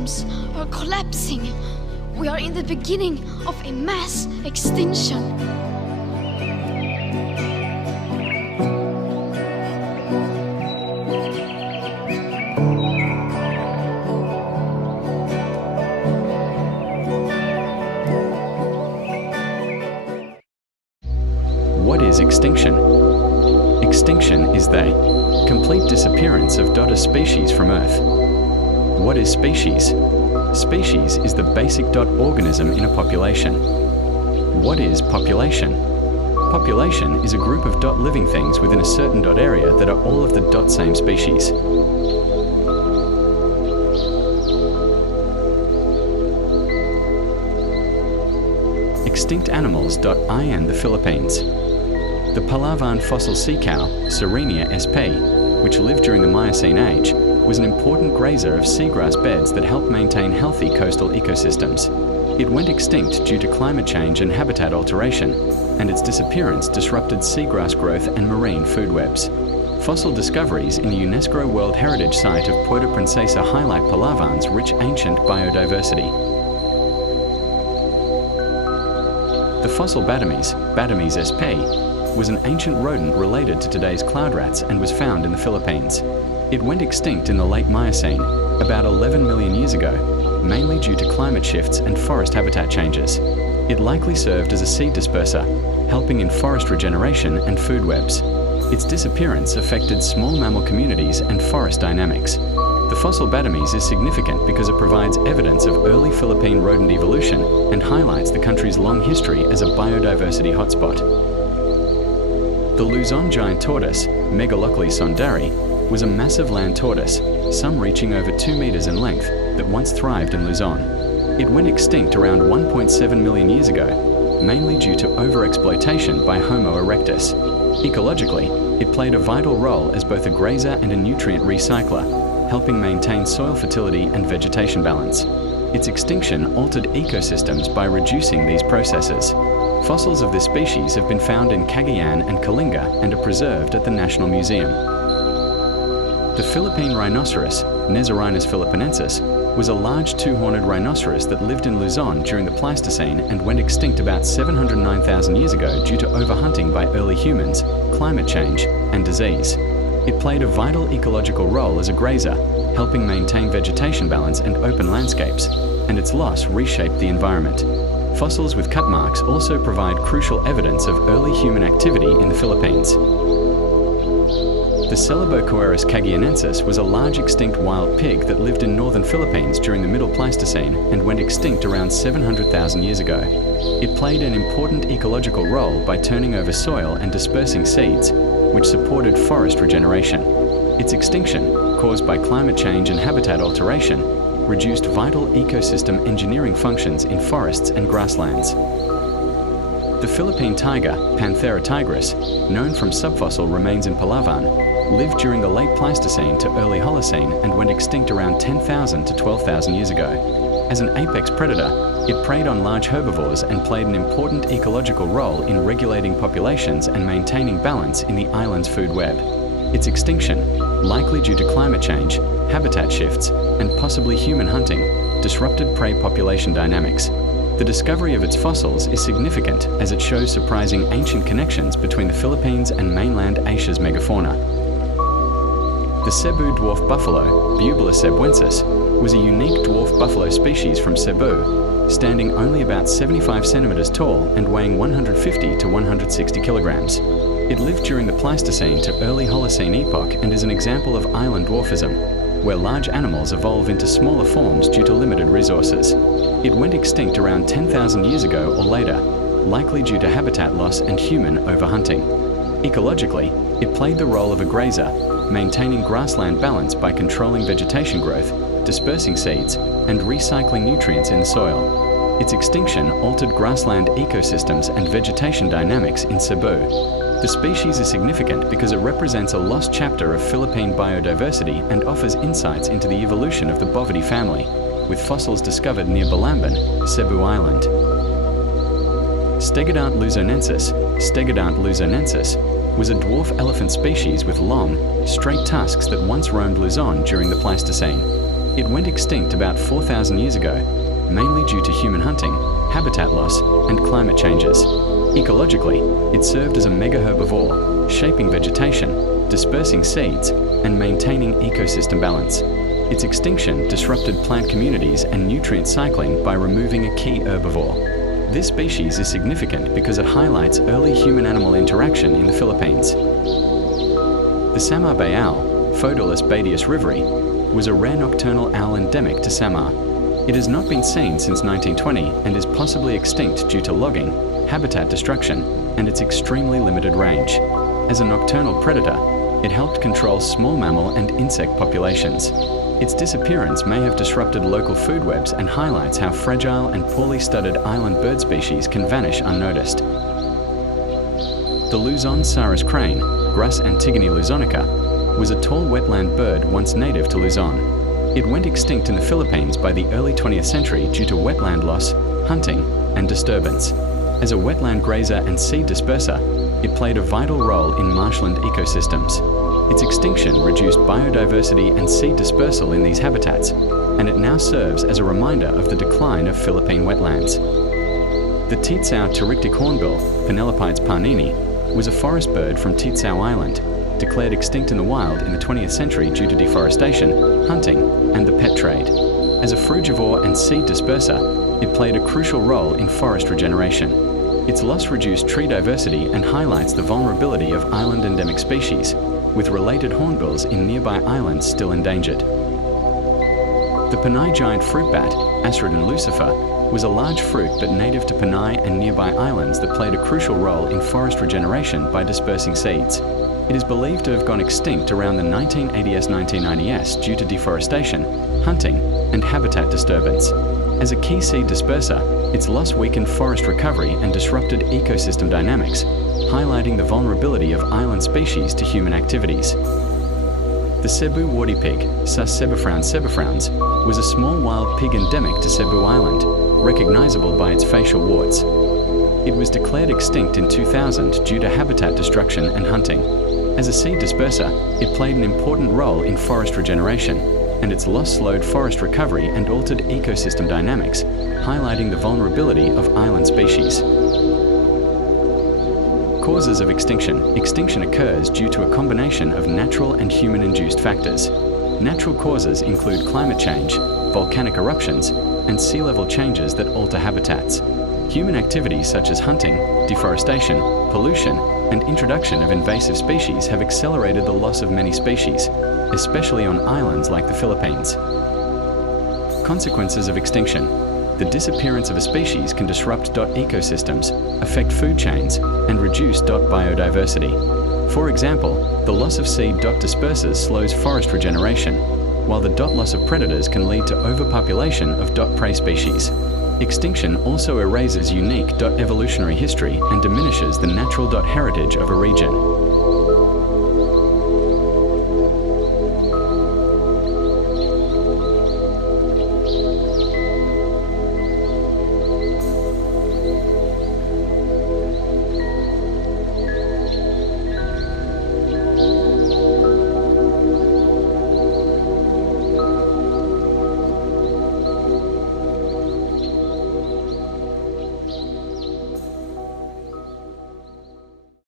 ecosystems are collapsing. We are in the beginning of a mass extinction. What is extinction? Extinction is the complete disappearance of a species from Earth. What is species? Species is the basic organism in a population. What is population? Population is a group of living things within a certain area that are all of the same species. Extinct animals. In the Philippines. The Palawan fossil sea cow, Sirenia sp., which lived during the Miocene age, was an important grazer of seagrass beds that helped maintain healthy coastal ecosystems. It went extinct due to climate change and habitat alteration, and its disappearance disrupted seagrass growth and marine food webs. Fossil discoveries in the UNESCO World Heritage Site of Puerto Princesa highlight Palawan's rich ancient biodiversity. The fossil Batames sp., was an ancient rodent related to today's cloud rats and was found in the Philippines. It went extinct in the late Miocene, about 11 million years ago, mainly due to climate shifts and forest habitat changes. It likely served as a seed disperser, helping in forest regeneration and food webs. Its disappearance affected small mammal communities and forest dynamics. The fossil Batames is significant because it provides evidence of early Philippine rodent evolution and highlights the country's long history as a biodiversity hotspot. The Luzon giant tortoise, Megalocles sondari, was a massive land tortoise, some reaching over 2 meters in length, that once thrived in Luzon. It went extinct around 1.7 million years ago, mainly due to overexploitation by Homo erectus. Ecologically, it played a vital role as both a grazer and a nutrient recycler, helping maintain soil fertility and vegetation balance. Its extinction altered ecosystems by reducing these processes. Fossils of this species have been found in Cagayan and Kalinga and are preserved at the National Museum. The Philippine rhinoceros, Nezorhinus philippinensis, was a large two-horned rhinoceros that lived in Luzon during the Pleistocene and went extinct about 709,000 years ago due to overhunting by early humans, climate change, and disease. It played a vital ecological role as a grazer, helping maintain vegetation balance and open landscapes, and its loss reshaped the environment. Fossils with cut marks also provide crucial evidence of early human activity in the Philippines. The Celebocoerus cagayanensis was a large extinct wild pig that lived in northern Philippines during the Middle Pleistocene and went extinct around 700,000 years ago. It played an important ecological role by turning over soil and dispersing seeds, which supported forest regeneration. Its extinction, caused by climate change and habitat alteration, reduced vital ecosystem engineering functions in forests and grasslands. The Philippine tiger, Panthera tigris, known from subfossil remains in Palawan, lived during the late Pleistocene to early Holocene and went extinct around 10,000 to 12,000 years ago. As an apex predator, it preyed on large herbivores and played an important ecological role in regulating populations and maintaining balance in the island's food web. Its extinction, likely due to climate change, habitat shifts, and possibly human hunting, disrupted prey population dynamics. The discovery of its fossils is significant as it shows surprising ancient connections between the Philippines and mainland Asia's megafauna. The Cebu dwarf buffalo, Bubula cebuensis, was a unique dwarf buffalo species from Cebu, standing only about 75 centimeters tall and weighing 150 to 160 kilograms. It lived during the Pleistocene to early Holocene epoch and is an example of island dwarfism, where large animals evolve into smaller forms due to limited resources. It went extinct around 10,000 years ago or later, likely due to habitat loss and human overhunting. Ecologically, it played the role of a grazer, maintaining grassland balance by controlling vegetation growth, dispersing seeds, and recycling nutrients in the soil. Its extinction altered grassland ecosystems and vegetation dynamics in Cebu. The species is significant because it represents a lost chapter of Philippine biodiversity and offers insights into the evolution of the Bovidae family, with fossils discovered near Balamban, Cebu Island. Stegodont luzonensis, was a dwarf elephant species with long, straight tusks that once roamed Luzon during the Pleistocene. It went extinct about 4,000 years ago, mainly due to human hunting, habitat loss, and climate changes. Ecologically, it served as a megaherbivore, shaping vegetation, dispersing seeds, and maintaining ecosystem balance. Its extinction disrupted plant communities and nutrient cycling by removing a key herbivore. This species is significant because it highlights early human-animal interaction in the Philippines. The Samar Bay owl, Phodilus badius riveri, was a rare nocturnal owl endemic to Samar. It has not been seen since 1920 and is possibly extinct due to logging, habitat destruction, and its extremely limited range. As a nocturnal predator, it helped control small mammal and insect populations. Its disappearance may have disrupted local food webs and highlights how fragile and poorly studded island bird species can vanish unnoticed. The Luzon sarus crane, Grus antigone luzonica, was a tall wetland bird once native to Luzon. It went extinct in the Philippines by the early 20th century due to wetland loss, hunting, and disturbance. As a wetland grazer and seed disperser, it played a vital role in marshland ecosystems. Its extinction reduced biodiversity and seed dispersal in these habitats, and it now serves as a reminder of the decline of Philippine wetlands. The Titsao pterictic hornbill, Penelopides parnini, was a forest bird from Titsao Island, declared extinct in the wild in the 20th century due to deforestation, hunting, and the pet trade. As a frugivore and seed disperser, it played a crucial role in forest regeneration. Its loss reduced tree diversity and highlights the vulnerability of island endemic species, with related hornbills in nearby islands still endangered. The Panay giant fruit bat, Asterodon lucifer, was a large fruit bat native to Panay and nearby islands that played a crucial role in forest regeneration by dispersing seeds. It is believed to have gone extinct around the 1980s-1990s due to deforestation, hunting, and habitat disturbance. As a key seed disperser, its loss weakened forest recovery and disrupted ecosystem dynamics, highlighting the vulnerability of island species to human activities. The Cebu warty pig, Sus sebifrans, was a small wild pig endemic to Cebu Island, recognizable by its facial warts. It was declared extinct in 2000 due to habitat destruction and hunting. As a seed disperser, it played an important role in forest regeneration, and its loss slowed forest recovery and altered ecosystem dynamics, highlighting the vulnerability of island species. Causes of extinction. Extinction occurs due to a combination of natural and human-induced factors. Natural causes include climate change, volcanic eruptions, and sea level changes that alter habitats. Human activities such as hunting, deforestation, pollution, and introduction of invasive species have accelerated the loss of many species, especially on islands like the Philippines. Consequences of extinction. The disappearance of a species can disrupt ecosystems, affect food chains, and reduce biodiversity. For example, the loss of seed dispersers slows forest regeneration, while the loss of predators can lead to overpopulation of prey species. Extinction also erases unique evolutionary history and diminishes the natural heritage of a region.